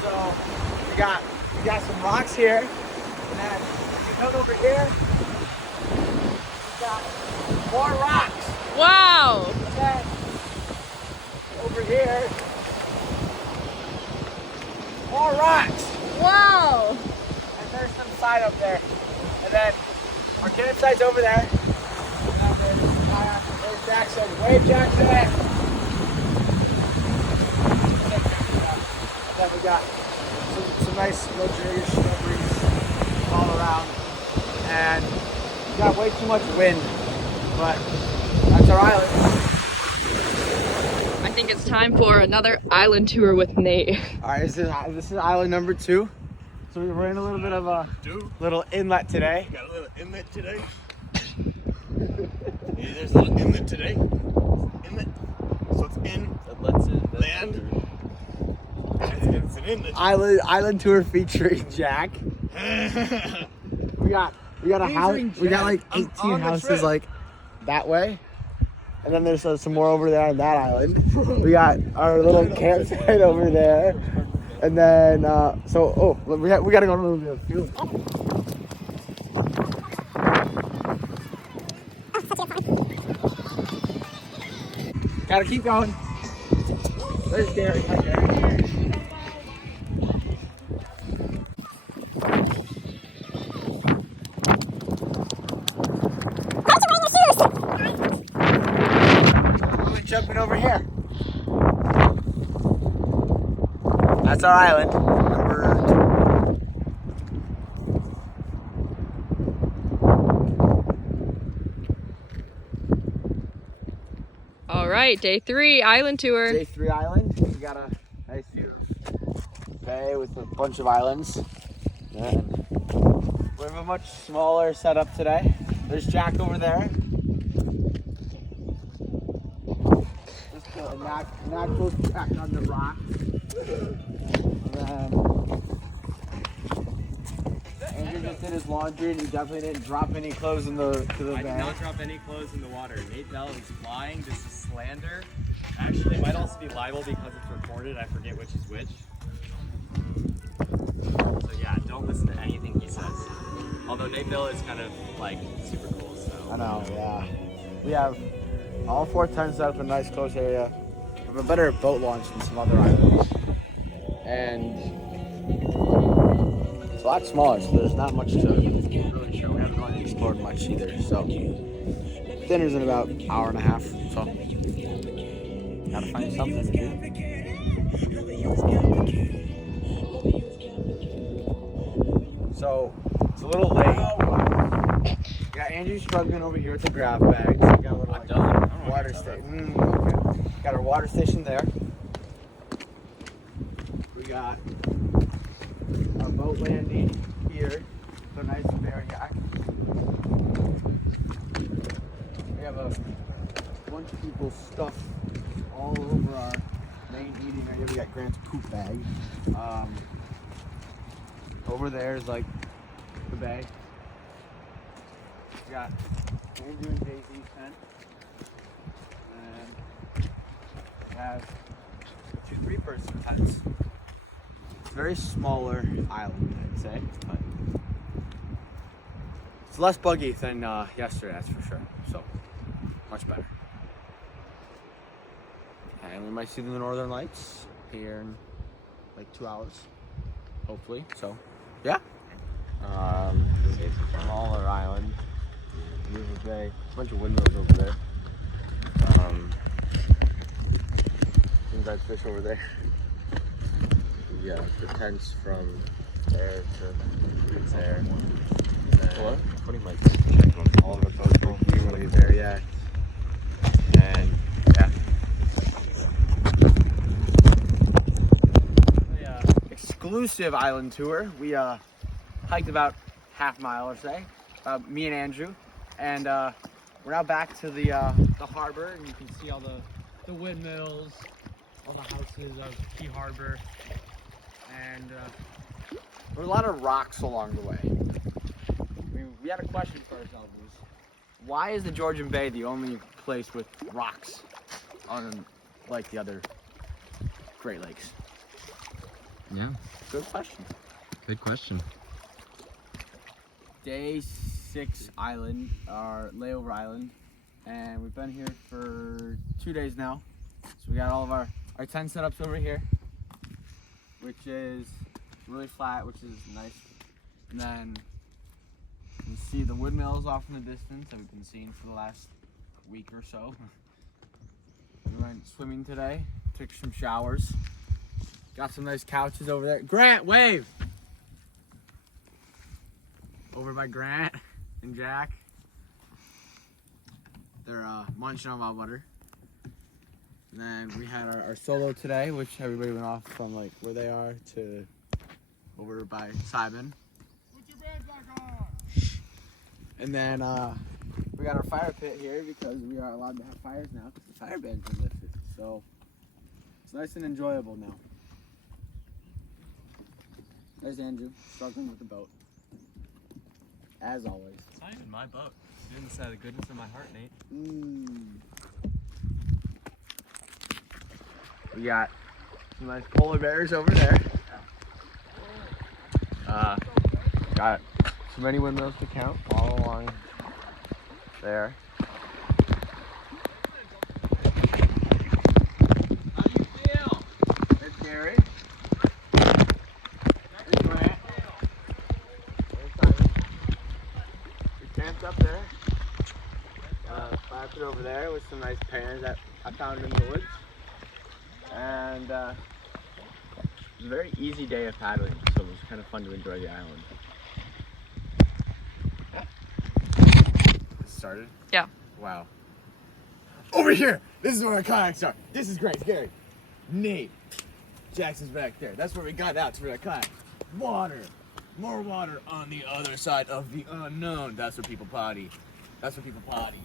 So we got some rocks here, and then if you come over here, we got more rocks. Wow! And then over here, more rocks. Wow! And there's some side up there. And then our campsite's over there. And then there's Jackson. Wave Jackson. And then we got some nice luxurious shrubberies all around. And we got way too much wind. But that's our island. I think it's time for another island tour with Nate. Alright, this is island number 2. So we're in a little bit of a little inlet today. Got a little inlet today. Yeah, there's a little inlet today. Inlet. So it's in. It lets in land. It's an inlet. Island tour featuring Jack. we got a house. We got like 18 houses like that way. And then there's some more over there on that island. We got our little campsite over there. And then, we gotta go to a little bit of field. Gotta keep going. There's Gary. Hi, Gary. I'm jumping over here. That's our island. Number 2. All right, day 3, island tour. Day 3 island. We got a nice bay with a bunch of islands. And we have a much smaller setup today. There's Jack over there. Just a natural Jack on the rock. Andrew just did his laundry and he definitely didn't drop any clothes in the bay. I did not drop any clothes in the water. Nate Bell is lying. This is slander. Actually, it might also be libel because it's recorded. I forget which is which. So yeah, don't listen to anything he says. Although Nate Bell is kind of like super cool. So I know, yeah. We have all 4 tents set up in a nice close area. We have a better boat launch than some other islands. And it's a lot smaller, so there's not much to really show. We haven't really explored much either. So dinner's in about an hour and a half. So gotta find something to do. So it's a little late. We got Andrew struggling over here with the grab bags. We got a little water station. Okay. Got our water station there. We got our boat landing here. So nice bear yak. We have a bunch of people's stuff all over our main eating area. We got Grant's poop bag. Over there is like the bay. We got Andrew and Daisy's tent. And we have 2 3-person tents. Very smaller island, I'd say, but it's less buggy than yesterday, that's for sure. So, much better. And we might see the Northern Lights here in like 2 hours, hopefully. So, yeah. Smaller island. River Bay. A bunch of windmills over there. Some red fish over there. Yeah, the tents from there to there. What? Putting my check on all of the boats usually there, yeah. And yeah. Exclusive island tour. We hiked about half mile or so. Me and Andrew, and we're now back to the harbor, and you can see all the windmills, all the houses of Key Harbor. And there were a lot of rocks along the way. We had a question for ourselves: why is the Georgian Bay the only place with rocks on like the other Great Lakes? Yeah, Good question. good question. Day 6 island, our layover island, and we've been here for 2 days now. So we got all of our tent setups over here, which is really flat, which is nice. And then you can see the windmills off in the distance that we've been seeing for the last week or so. We went swimming today, took some showers, got some nice couches over there. Grant, wave! Over by Grant and Jack. They're munching on my butter. And then we had our solo today, which everybody went off from like where they are to over by Simon. Put your bands back on. And then we got our fire pit here because we are allowed to have fires now because the fire ban's been lifted. So it's nice and enjoyable now. There's Andrew struggling with the boat. As always. It's not even my boat. It's doing this out of the goodness of my heart, Nate. We got some nice polar bears over there. Got so many windmills to count all along there. How do you feel? It's Gary. It's Grant. There's Simon. We camped up there. Fire pit over there with some nice pears that I found in the woods. And it was a very easy day of paddling, so it was kind of fun to enjoy the island. This started? Yeah. Wow. Over here. This is where our kayaks are. This is great, Gary. Nate. Jackson's back there. That's where we got out for that kayak. Water. More water on the other side of the unknown. That's where people potty. That's where people potty.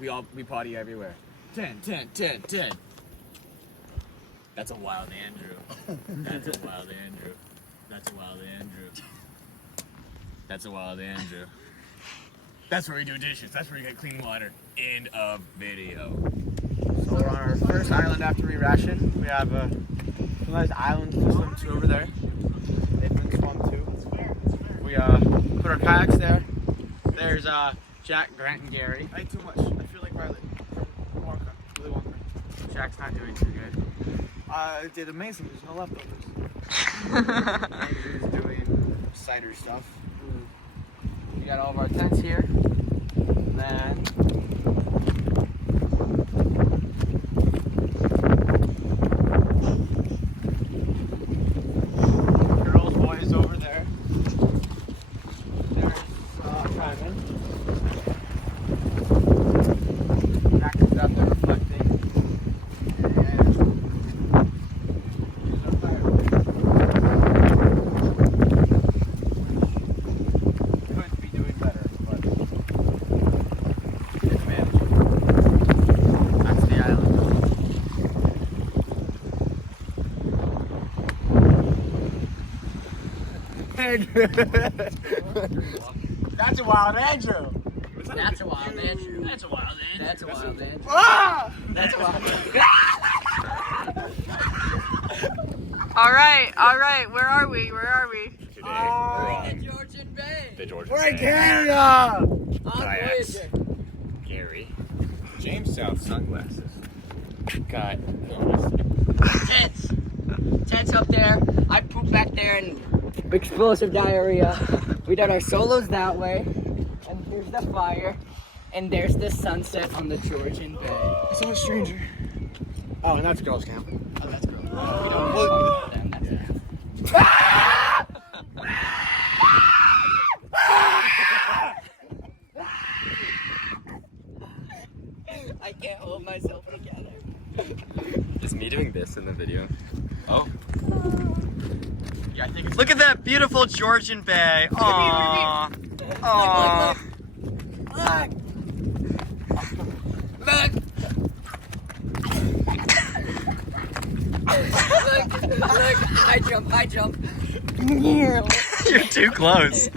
We potty everywhere. 10, 10, 10, 10. That's a wild Andrew. That's a wild Andrew. That's a wild Andrew. That's a wild Andrew. That's where we do dishes. That's where we get clean water. End of video. So we're on our first island after we ration. We have some nice islands to swim to over there. Nathan's fun too. We put our kayaks there. There's Jack, Grant, and Gary. I ate too much. I feel like Riley. Wonka. Willy Wonka. Jack's not doing too good. I did amazing. There's no leftovers. Andrew's doing cider stuff. We got all of our tents here. And then girls, boys over there. There's Simon. Jack is out there reflecting. And here's our fire pit. Could be doing better, but it's manageable. That's the island. Andrew. That's a wild Andrew. That's a wild Andrew. That's a wild Andrew. That's a wild Andrew. Ah! That's a wild Andrew. All right. Where are we? Today we're on Georgian Bay. the Georgian We're in Bay. Canada! Kayaks. Gary. Jamestown sunglasses. Got Tents. Tents up there. I poop back there and explosive diarrhea. We done our solos that way. And here's the fire. And there's the sunset on the Georgian Bay. I saw a stranger. Oh, and that's girls' camp. Oh, that's gross. We don't Well, then that's enough. I can't hold myself together. Is me doing this in the video? Oh. yeah, I think it's Look at that beautiful Georgian Bay. Aww. Aww. Look! Look! High jump. You're too close.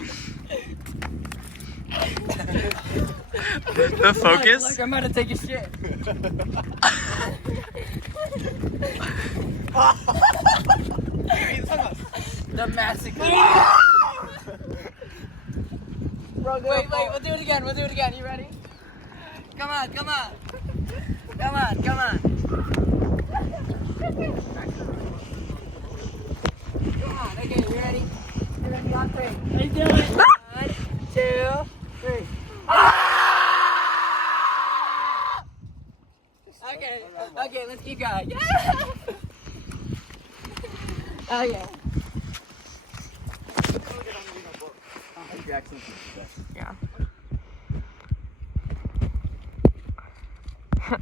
The focus. Look, I'm about to take a shit. The massacre. Wait, we'll do it again. You ready? Come on. Come on. Okay, you ready? You ready on 3. Let's do it. 1, 2, 3. Okay, let's keep going. Okay. Jackson. Yeah.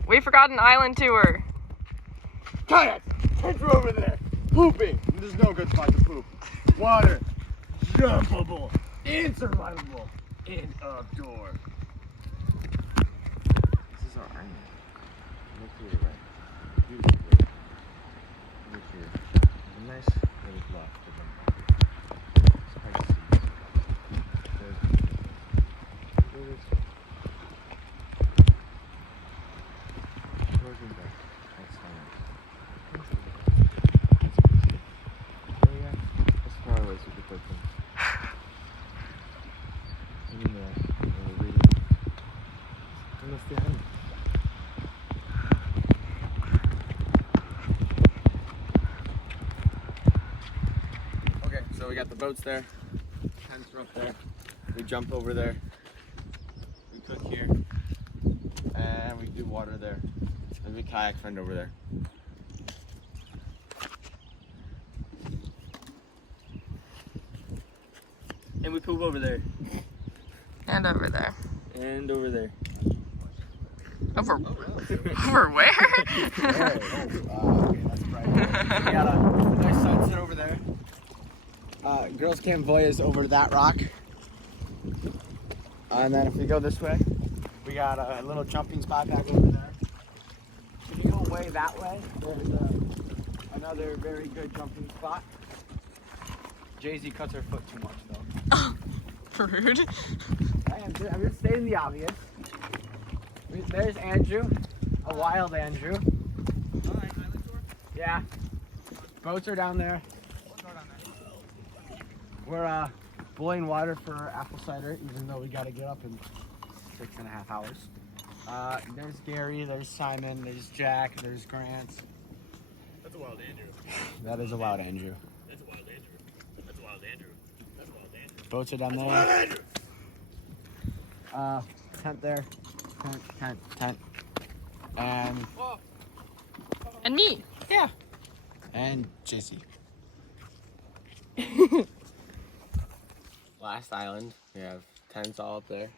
We forgot an island tour. Kayaks! Tents are over there! Pooping! There's no good spot to poop. Water! Jumpable! Insurvivable! And outdoor. This is our island. Look to the right. Beautiful. Look here. There's a nice little block to them. It's hard to see. There's Rosenberg. That's nice. Oh yeah. As far away as we could put them. Anymore. Reading. Unless they have. Okay, so we got the boats there. Tents are up there. We jump over there. We cook here. And we do water there. And we kayak friend over there. And we poop over there. And over there. And over there. Over where? Okay, that's right. We got a nice sunset over there. Girls Camp Voy is over that rock. And then if we go this way, we got a little jumping spot back over there. If you go way that way, there's another very good jumping spot. Jay-Z cuts her foot too much though. Rude. I'm just stating the obvious. There's Andrew, a wild Andrew. Yeah. Boats are down there. We're boiling water for apple cider, even though we gotta get up in 6.5 hours. There's Gary, there's Simon, there's Jack, there's Grant. That's a wild Andrew. That is a wild Andrew. That's a wild Andrew. That's a wild Andrew. That's a wild Andrew. Boats are down there. Tent there. Tent. And me. Yeah. And JC. Last island. We have tents all up there.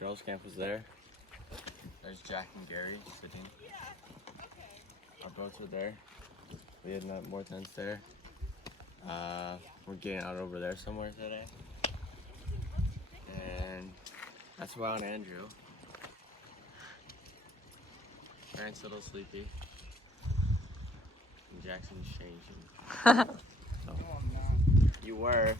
Girls camp was there. There's Jack and Gary sitting. Our boats are there. We had more tents there. We're getting out over there somewhere today. And that's Wild Andrew. Grant's a little sleepy. And Jackson's changing. So, you were.